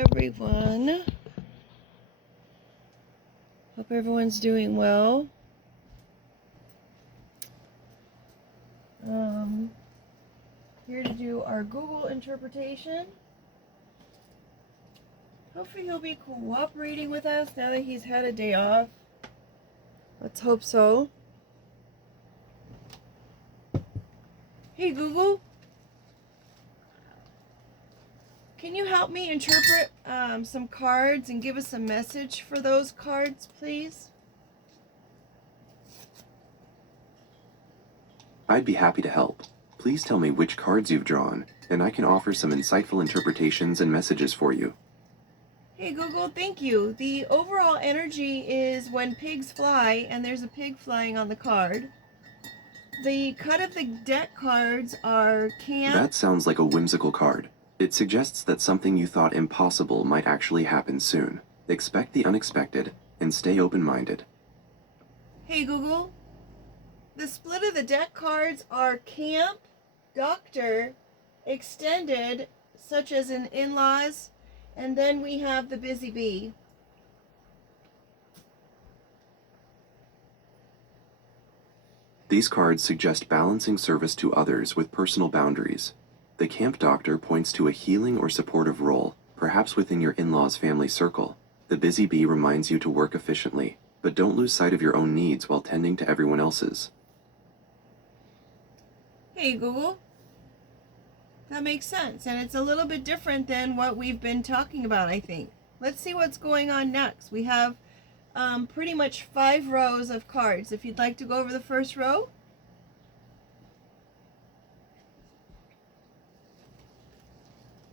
everyone. Hope everyone's doing well. Here to do our Google interpretation. Hopefully he'll be cooperating with us now that he's had a day off. Let's hope so. Hey Google, can you help me interpret some cards and give us a message for those cards, please? I'd be happy to help. Please tell me which cards you've drawn, and I can offer some insightful interpretations and messages for you. Hey Google, thank you. The overall energy is when pigs fly, and there's a pig flying on the card. The cut of the deck cards are camp. That sounds like a whimsical card. It suggests that something you thought impossible might actually happen soon. Expect the unexpected, and stay open-minded. Hey Google, the split of the deck cards are camp, doctor, extended, such as in in-laws, and then we have the busy bee. These cards suggest balancing service to others with personal boundaries. The camp doctor points to a healing or supportive role, perhaps within your in-laws' family circle. The busy bee reminds you to work efficiently, but don't lose sight of your own needs while tending to everyone else's. Hey Google, that makes sense, and it's a little bit different than what we've been talking about, I think. Let's see what's going on next. We have pretty much 5 rows of cards. If you'd like to go over the first row.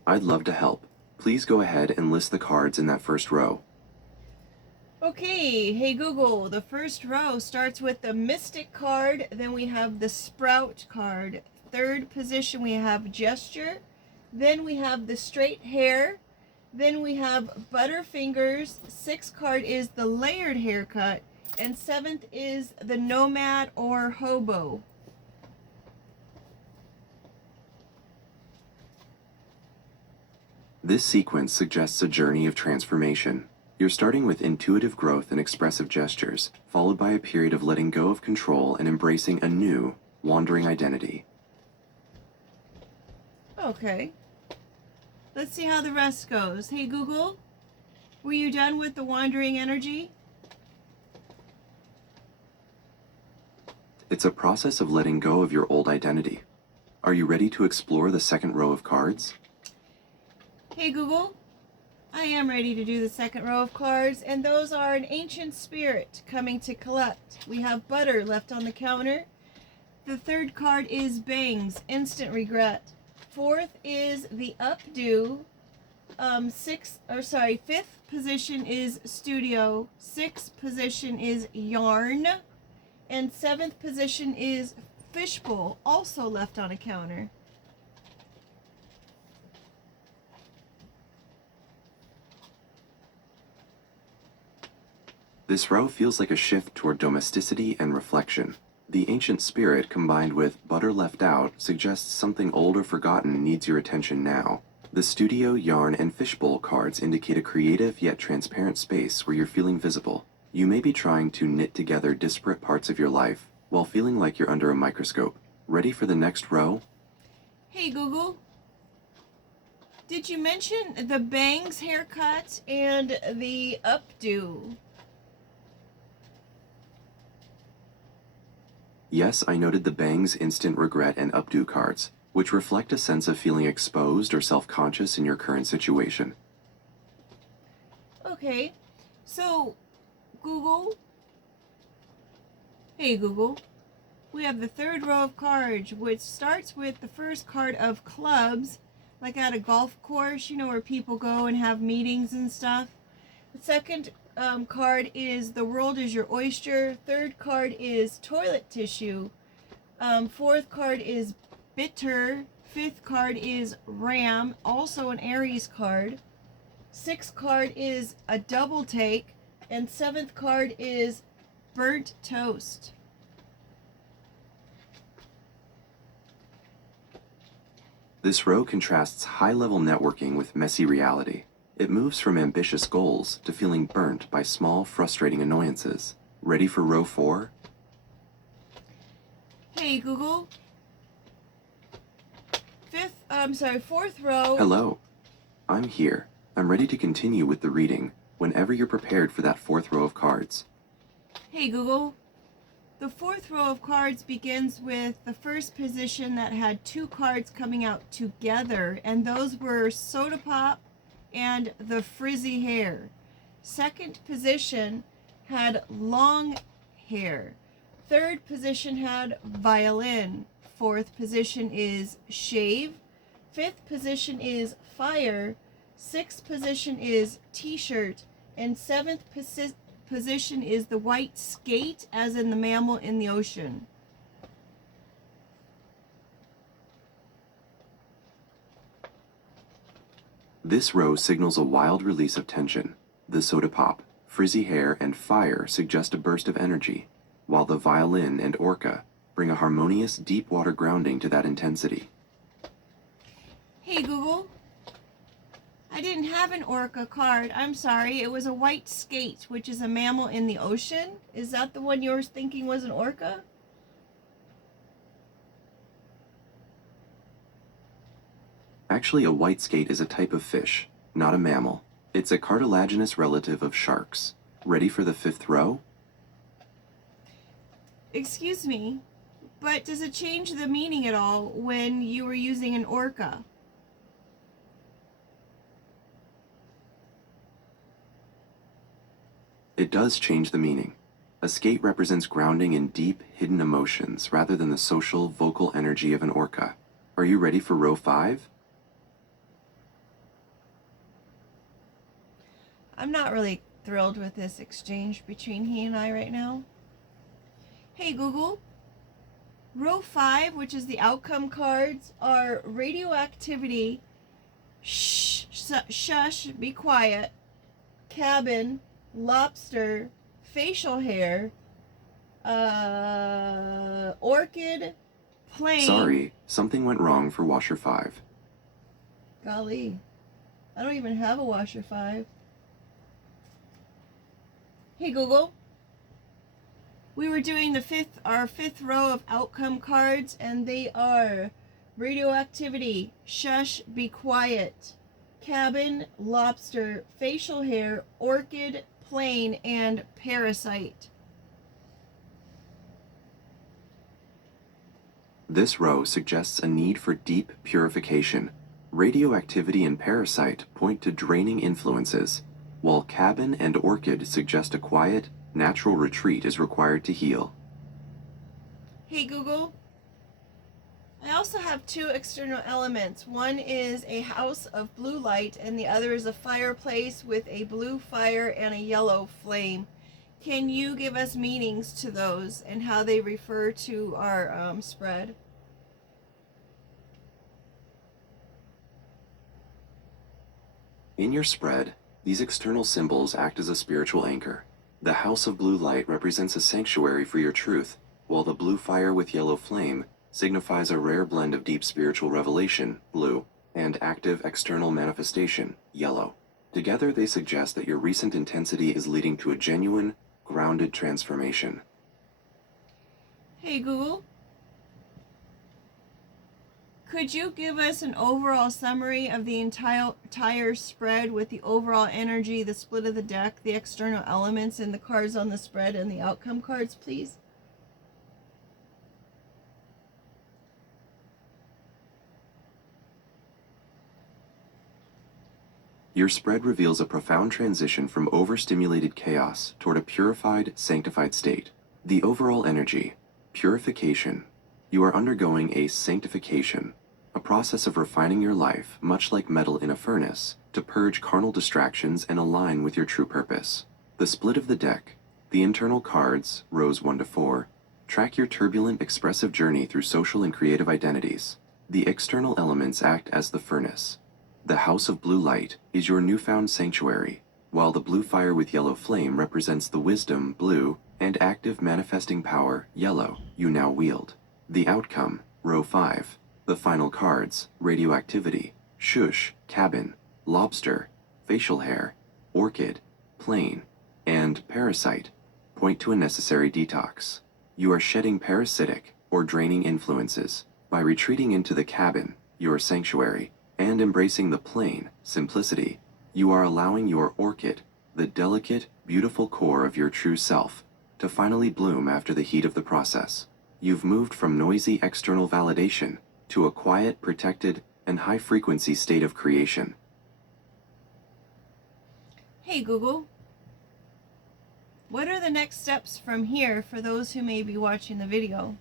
I'd love to help. Please go ahead and list the cards in that first row. Okay, hey Google, the first row starts with the Mystic card, then we have the Sprout card. Third position we have Gesture, then we have the Straight Hair, then we have Butterfingers. 6th card is the Layered Haircut, and 7th is the Nomad or Hobo. This sequence suggests a journey of transformation. You're starting with intuitive growth and expressive gestures, followed by a period of letting go of control and embracing a new, wandering identity. Okay. Let's see how the rest goes. Hey Google, were you done with the wandering energy? It's a process of letting go of your old identity. Are you ready to explore the second row of cards? Hey Google, I am ready to do the second row of cards, and those are an ancient spirit coming to collect. We have butter left on the counter. The third card is bangs, instant regret. 4th is the updo. 5th position is studio. 6th position is yarn. And 7th position is fishbowl, also left on a counter. This row feels like a shift toward domesticity and reflection. The ancient spirit combined with butter left out suggests something old or forgotten needs your attention now. The studio, yarn, and fishbowl cards indicate a creative yet transparent space where you're feeling visible. You may be trying to knit together disparate parts of your life while feeling like you're under a microscope. Ready for the next row? Hey Google, did you mention the bangs haircut and the updo? Yes, I noted the bangs, instant regret, and updo cards, which reflect a sense of feeling exposed or self-conscious in your current situation. Okay, so Google, hey Google, we have the third row of cards, which starts with the first card of clubs, like at a golf course, you know, where people go and have meetings and stuff. The second card is the world is your oyster. Third card is toilet tissue. 4th card is bitter. 5th card is ram, also an Aries card. 6th card is a double take, and 7th card is burnt toast. This row contrasts high-level networking with messy reality. It moves from ambitious goals to feeling burnt by small, frustrating annoyances. Ready for row 4? Hey Google. Fourth row. Hello. I'm here. I'm ready to continue with the reading whenever you're prepared for that 4th row of cards. Hey Google. The 4th row of cards begins with the first position that had 2 cards coming out together, and those were Soda Pop and the Frizzy Hair. Second position had Long Hair. Third position had Violin. Fourth position is Shave. Fifth position is Fire. Sixth position is T-shirt. And seventh position is the white skate, as in the mammal in the ocean. This row signals a wild release of tension. The Soda Pop, Frizzy Hair, and Fire suggest a burst of energy, while the Violin and Orca bring a harmonious, deep water grounding to that intensity. Hey Google. I didn't have an orca card. I'm sorry. It was a white skate, which is a mammal in the ocean. Is that the one you were thinking was an orca? Actually, a white skate is a type of fish, not a mammal. It's a cartilaginous relative of sharks. Ready for the 5th row? Excuse me, but does it change the meaning at all when you were using an orca? It does change the meaning. A skate represents grounding in deep, hidden emotions rather than the social, vocal energy of an orca. Are you ready for row 5? I'm not really thrilled with this exchange between he and I right now. Hey Google. Row 5, which is the outcome cards, are Radioactivity, Shush, Be Quiet, Cabin, Lobster, Facial Hair, Orchid, Plane. Sorry, something went wrong for washer 5. Golly, I don't even have a washer 5. Hey Google. We were doing our fifth row of outcome cards, and they are Radioactivity, Shush, Be Quiet, Cabin, Lobster, Facial Hair, Orchid, Plane, and Parasite. This row suggests a need for deep purification. Radioactivity and Parasite point to draining influences, while Cabin and Orchid suggest a quiet, natural retreat is required to heal. Hey Google. I also have 2 external elements. One is a house of blue light, and the other is a fireplace with a blue fire and a yellow flame. Can you give us meanings to those and how they refer to our spread? In your spread, these external symbols act as a spiritual anchor. The house of blue light represents a sanctuary for your truth, while the blue fire with yellow flame signifies a rare blend of deep spiritual revelation, blue, and active external manifestation, yellow. Together, they suggest that your recent intensity is leading to a genuine, grounded transformation. Hey Google. Could you give us an overall summary of the entire spread with the overall energy, the split of the deck, the external elements, and the cards on the spread and the outcome cards, please? Your spread reveals a profound transition from overstimulated chaos toward a purified, sanctified state. The overall energy, purification. You are undergoing a sanctification, a process of refining your life, much like metal in a furnace, to purge carnal distractions and align with your true purpose. The split of the deck, the internal cards, rows 1 to 4, track your turbulent, expressive journey through social and creative identities. The external elements act as the furnace. The house of blue light is your newfound sanctuary, while the blue fire with yellow flame represents the wisdom, blue, and active manifesting power, yellow, you now wield. The outcome, row 5, the final cards, radioactivity, shush, cabin, lobster, facial hair, orchid, plane, and parasite point to a necessary detox. You are shedding parasitic or draining influences by retreating into the cabin, your sanctuary, and embracing the plain simplicity. You are allowing your orchid, the delicate, beautiful core of your true self, to finally bloom after the heat of the process. You've moved from noisy external validation to a quiet, protected, and high-frequency state of creation. Hey Google, what are the next steps from here for those who may be watching the video?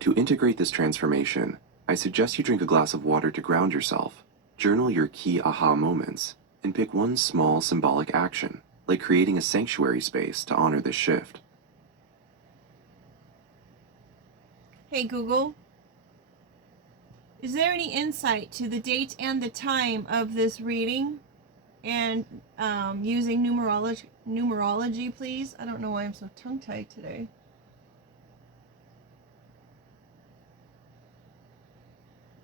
To integrate this transformation, I suggest you drink a glass of water to ground yourself, journal your key aha moments, and pick one small symbolic action, like creating a sanctuary space to honor this shift. Hey Google, is there any insight to the date and the time of this reading? And using numerology, please. I don't know why I'm so tongue-tied today.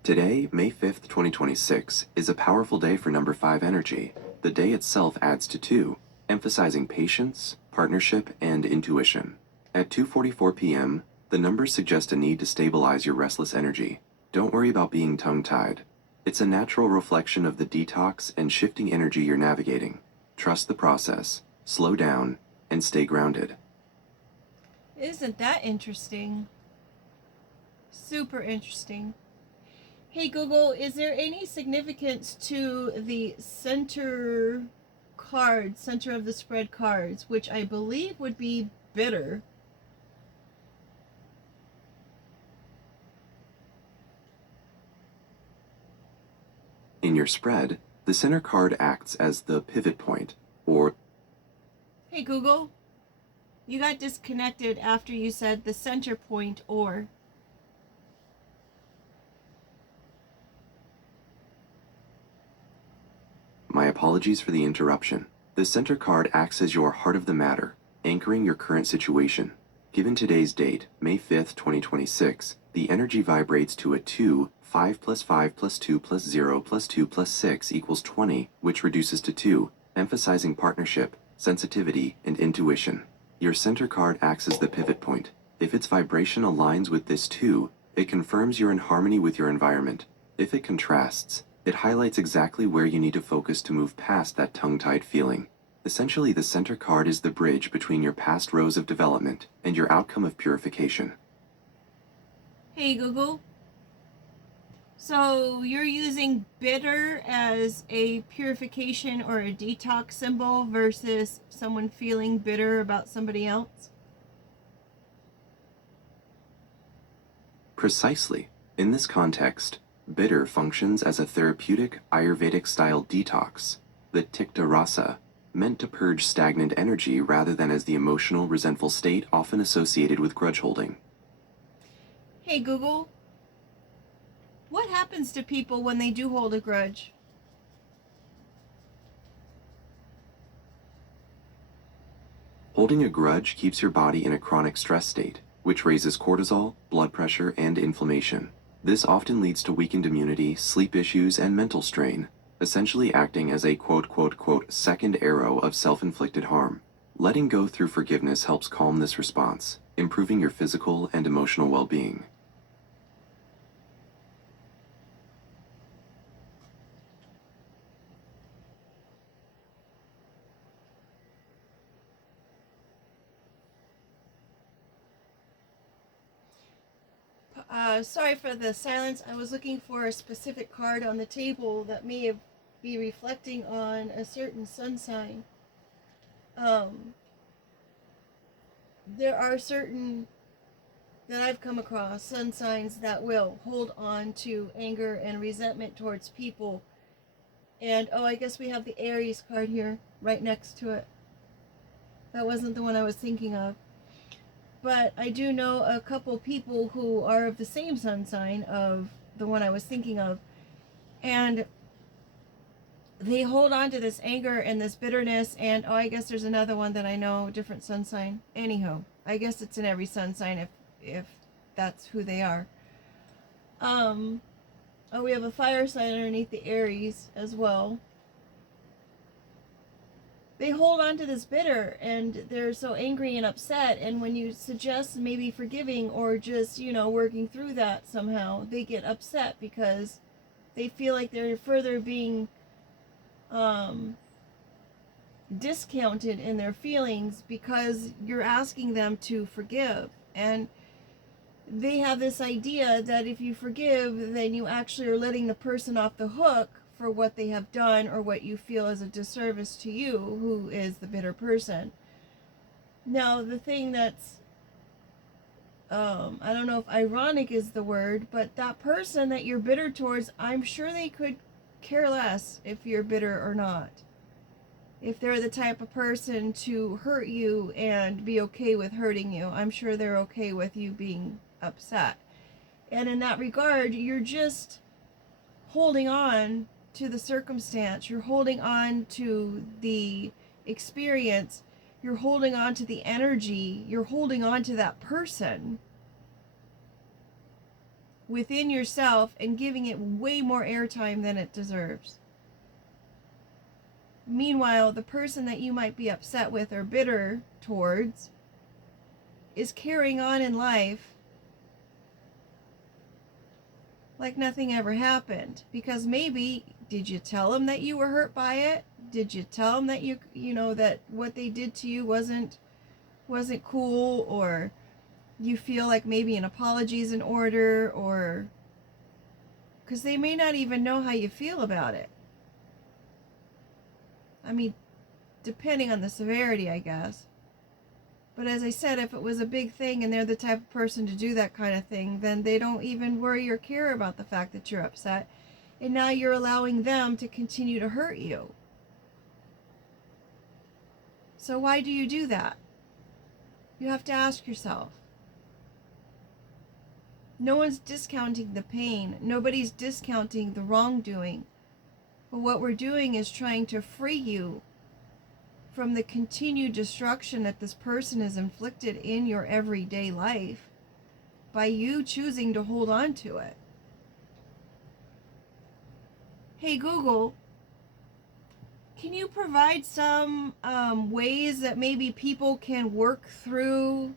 Today, May 5th, 2026, is a powerful day for number 5 energy. The day itself adds to 2, emphasizing patience, partnership, and intuition. At 2:44 p.m., the numbers suggest a need to stabilize your restless energy. Don't worry about being tongue-tied. It's a natural reflection of the detox and shifting energy you're navigating. Trust the process, slow down, and stay grounded. Isn't that interesting? Super interesting. Hey Google, is there any significance to the center card, center of the spread cards, which I believe would be bitter? In your spread, the center card acts as the pivot point, or... Hey Google, you got disconnected after you said the center point, or... My apologies for the interruption. The center card acts as your heart of the matter, anchoring your current situation. Given today's date, May 5th, 2026, the energy vibrates to a 2, 5 plus 5 plus 2 plus 0 plus 2 plus 6 equals 20, which reduces to 2, emphasizing partnership, sensitivity, and intuition. Your center card acts as the pivot point. If its vibration aligns with this 2, it confirms you're in harmony with your environment. If it contrasts, it highlights exactly where you need to focus to move past that tongue-tied feeling. Essentially, the center card is the bridge between your past rows of development and your outcome of purification. Hey Google, so you're using bitter as a purification or a detox symbol versus someone feeling bitter about somebody else? Precisely. In this context, bitter functions as a therapeutic Ayurvedic-style detox, the Tikta Rasa, meant to purge stagnant energy rather than as the emotional, resentful state often associated with grudge holding. Hey Google, what happens to people when they do hold a grudge? Holding a grudge keeps your body in a chronic stress state, which raises cortisol, blood pressure, and inflammation. This often leads to weakened immunity, sleep issues, and mental strain, essentially acting as a quote-quote-quote second arrow of self-inflicted harm. Letting go through forgiveness helps calm this response, improving your physical and emotional well-being. Sorry for the silence. I was looking for a specific card on the table that may be reflecting on a certain sun sign. There are certain that I've come across sun signs that will hold on to anger and resentment towards people. And oh, I guess we have the Aries card here right next to it. That wasn't the one I was thinking of. But I do know a couple people who are of the same sun sign of the one I was thinking of. And they hold on to this anger and this bitterness. And oh, I guess there's another one that I know, different sun sign. Anyhow, I guess it's in every sun sign if that's who they are. Oh, we have a fire sign underneath the Aries as well. They hold on to this bitter and they're so angry and upset, and when you suggest maybe forgiving or just, working through that somehow, they get upset because they feel like they're further being discounted in their feelings because you're asking them to forgive. And they have this idea that if you forgive, then you actually are letting the person off the hook for what they have done or what you feel is a disservice to you, who is the bitter person. Now, the thing that's, I don't know if ironic is the word, but that person that you're bitter towards, I'm sure they could care less if you're bitter or not. If they're the type of person to hurt you and be okay with hurting you, I'm sure they're okay with you being upset. And in that regard, you're just holding on to the circumstance, you're holding on to the experience, you're holding on to the energy, you're holding on to that person within yourself and giving it way more airtime than it deserves. Meanwhile, the person that you might be upset with or bitter towards is carrying on in life like nothing ever happened. Because maybe, did you tell them that you were hurt by it? Did you tell them that that what they did to you wasn't cool, or you feel like maybe an apology is in order, or because they may not even know how you feel about it. I mean, depending on the severity, I guess. But as I said, if it was a big thing and they're the type of person to do that kind of thing, then they don't even worry or care about the fact that you're upset. And now you're allowing them to continue to hurt you. So why do you do that? You have to ask yourself. No one's discounting the pain. Nobody's discounting the wrongdoing. But what we're doing is trying to free you from the continued destruction that this person has inflicted in your everyday life by you choosing to hold on to it. Hey Google, can you provide some ways that maybe people can work through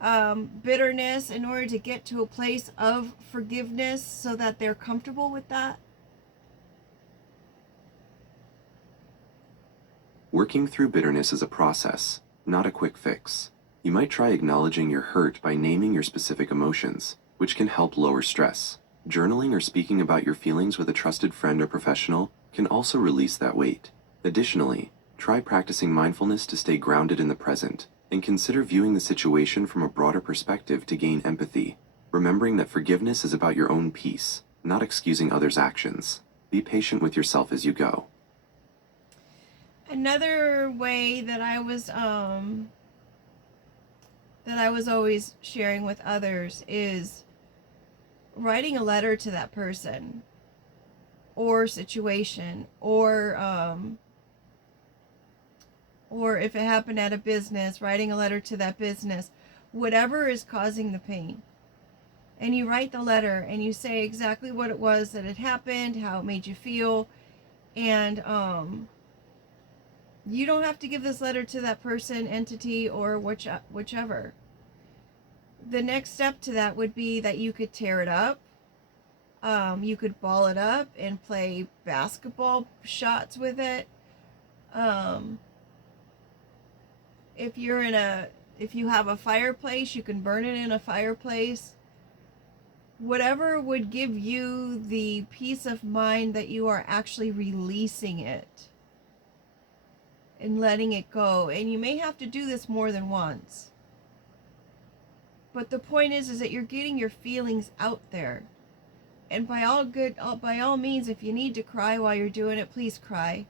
bitterness in order to get to a place of forgiveness so that they're comfortable with that? Working through bitterness is a process, not a quick fix. You might try acknowledging your hurt by naming your specific emotions, which can help lower stress. Journaling or speaking about your feelings with a trusted friend or professional can also release that weight. Additionally, try practicing mindfulness to stay grounded in the present, and consider viewing the situation from a broader perspective to gain empathy, remembering that forgiveness is about your own peace, not excusing others' actions. Be patient with yourself as you go. Another way that I was always sharing with others is writing a letter to that person or situation, or if it happened at a business, writing a letter to that business, whatever is causing the pain. And you write the letter and you say exactly what it was that had happened, how it made you feel, and you don't have to give this letter to that person, entity, or whichever. The next step to that would be that you could tear it up. You could ball it up and play basketball shots with it. If you have a fireplace, you can burn it in a fireplace. Whatever would give you the peace of mind that you are actually releasing it and letting it go. And you may have to do this more than once. But the point is that you're getting your feelings out there. And by all means, if you need to cry while you're doing it, please cry.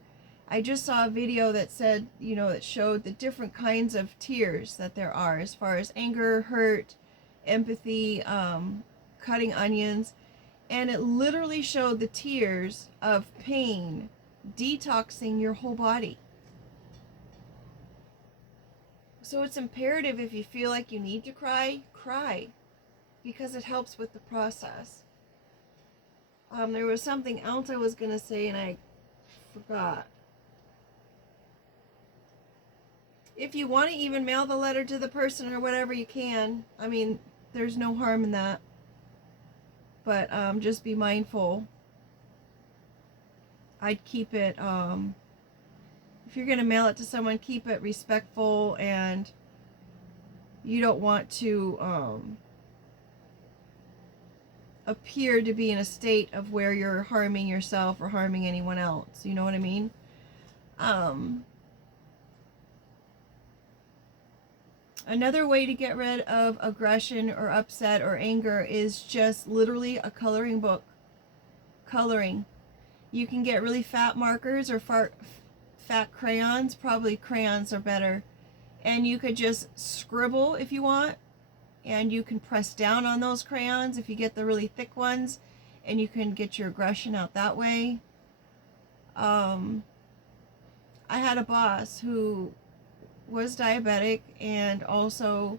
I just saw a video that said, that showed the different kinds of tears that there are, as far as anger, hurt, empathy, cutting onions. And it literally showed the tears of pain detoxing your whole body. So it's imperative, if you feel like you need to cry, cry, because it helps with the process. There was something else I was gonna say and I forgot. If you want to even mail the letter to the person or whatever, you can. I mean, there's no harm in that. But just be mindful. I'd keep it, if you're going to mail it to someone, keep it respectful, and you don't want to appear to be in a state of where you're harming yourself or harming anyone else. You know what I mean? Another way to get rid of aggression or upset or anger is just literally a coloring book. Coloring. You can get really fat markers or fat crayons. Probably crayons are better. And you could just scribble if you want. And you can press down on those crayons if you get the really thick ones. And you can get your aggression out that way. I had a boss who was diabetic and also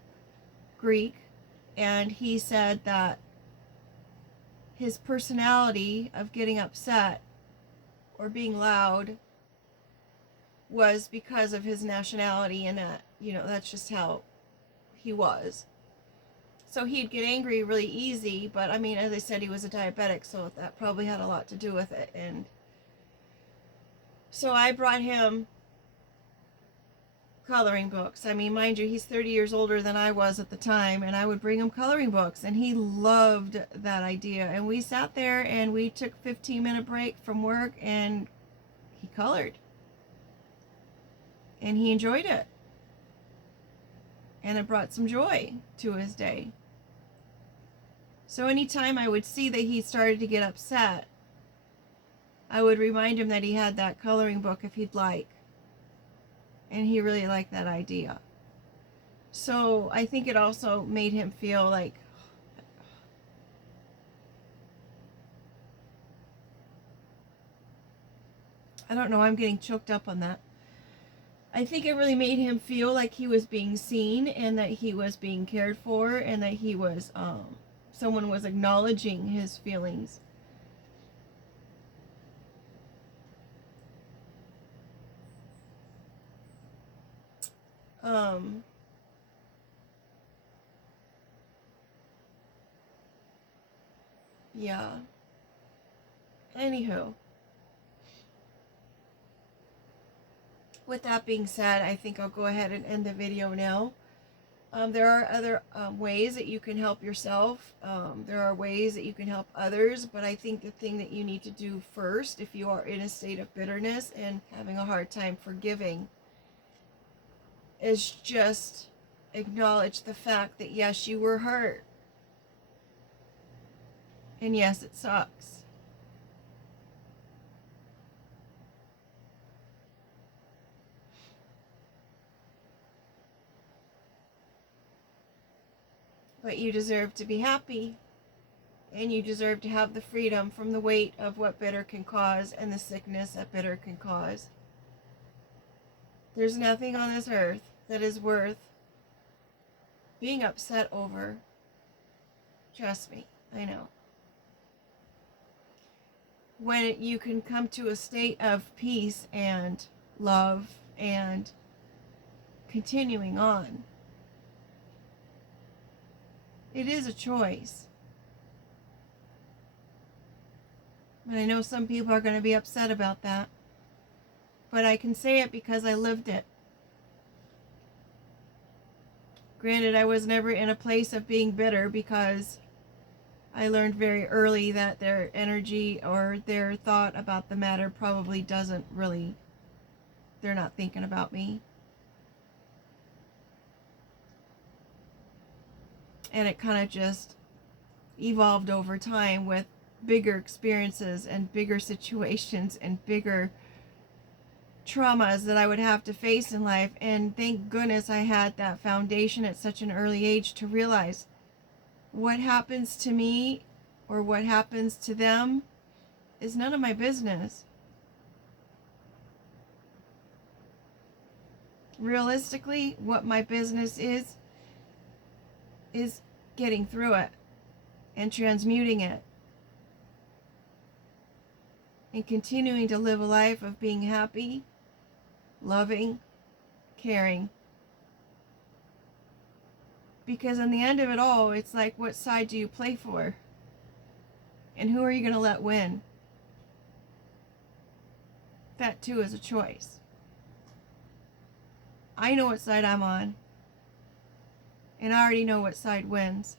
Greek, and he said that his personality of getting upset or being loud was because of his nationality, and that, you know, that's just how he was. So he'd get angry really easy, but I mean, as I said, he was a diabetic, so that probably had a lot to do with it. And so I brought him coloring books. I mean, mind you, he's 30 years older than I was at the time, and I would bring him coloring books, and he loved that idea. And we sat there and we took a 15-minute break from work, and he colored. And he enjoyed it. And it brought some joy to his day. So anytime I would see that he started to get upset, I would remind him that he had that coloring book if he'd like. And he really liked that idea. So I think it also made him feel like, I don't know, I'm getting choked up on that. I think it really made him feel like he was being seen and that he was being cared for and that he was, someone was acknowledging his feelings. Yeah. Anywho. With that being said, I think I'll go ahead and end the video now. There are other ways that you can help yourself. There are ways that you can help others, but I think the thing that you need to do first, if you are in a state of bitterness and having a hard time forgiving, is just acknowledge the fact that yes, you were hurt. And yes, it sucks. But you deserve to be happy. And you deserve to have the freedom from the weight of what bitter can cause and the sickness that bitter can cause. There's nothing on this earth that is worth being upset over. Trust me, I know. When you can come to a state of peace and love and continuing on. It is a choice. And I know some people are going to be upset about that. But I can say it because I lived it. Granted, I was never in a place of being bitter because I learned very early that their energy or their thought about the matter probably doesn't really, they're not thinking about me. And it kind of just evolved over time with bigger experiences and bigger situations and bigger traumas that I would have to face in life. And thank goodness I had that foundation at such an early age to realize what happens to me or what happens to them is none of my business. Realistically, what my business is getting through it and transmuting it and continuing to live a life of being happy, loving, caring. Because in the end of it all, it's like, what side do you play for? And who are you going to let win? That too is a choice. I know what side I'm on. And I already know what side wins.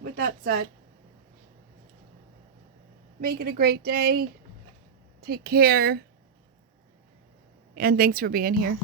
With that said, make it a great day. Take care. And thanks for being here.